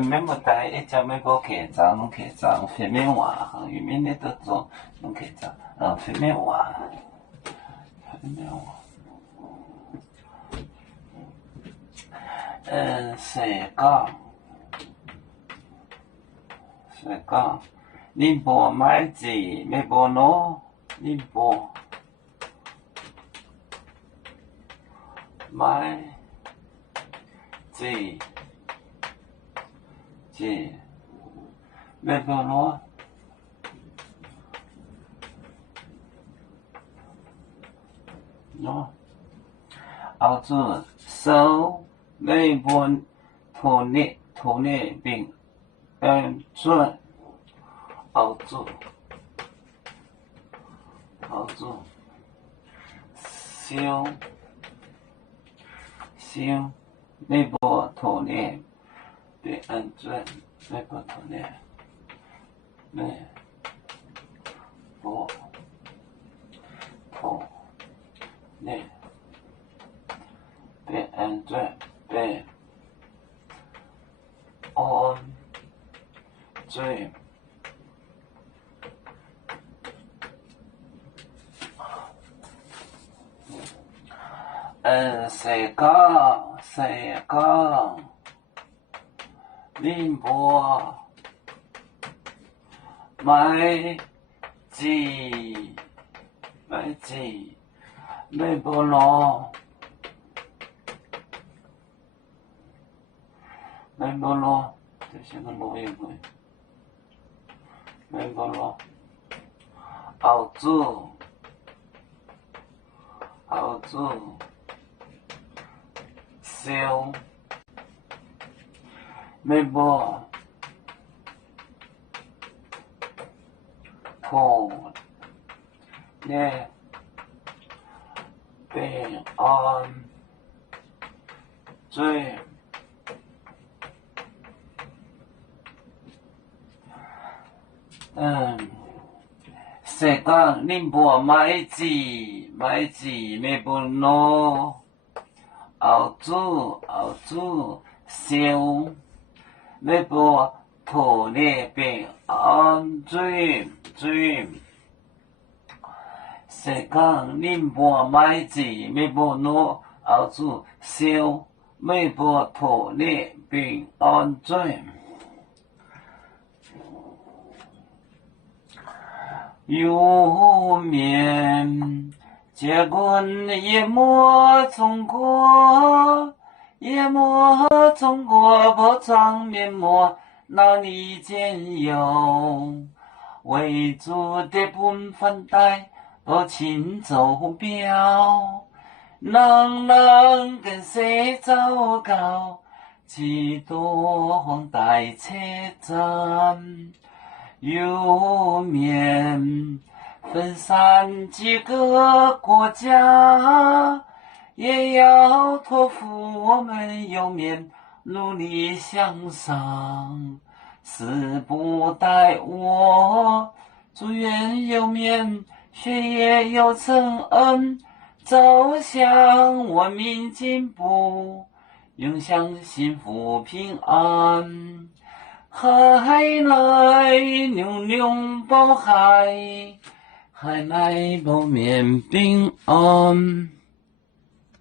免不带一只免无客栈，拢客栈phía bên ngoài，里面那都做拢客栈，phía bên ngoài，phía bên ngoài。谁讲？你无买字，没无攞，你无买字，没无攞。喏，后做手没无土内病，准后做烧没无土内病安准没无土内没无土内病安准病安准。谁讲？你无买字，没无攞，这是个录音会，没无攞，后做。烧没无土内病安准。谁讲你无买字没无攞？后做烧没无土内病安准。谁讲你无买字没无攞？后做烧没无土内病安准。有面结棍也莫从过，不长面膜，那里见有？为主的本分带，不请走表，人跟谁糟糕？几多黄带车站。有面分散几个国家，也要托付我们有面努力向上。死不待我，祝愿有面学业有成恩，走向文明进步，永享幸福平安。海来牛抱海，海来保面平安。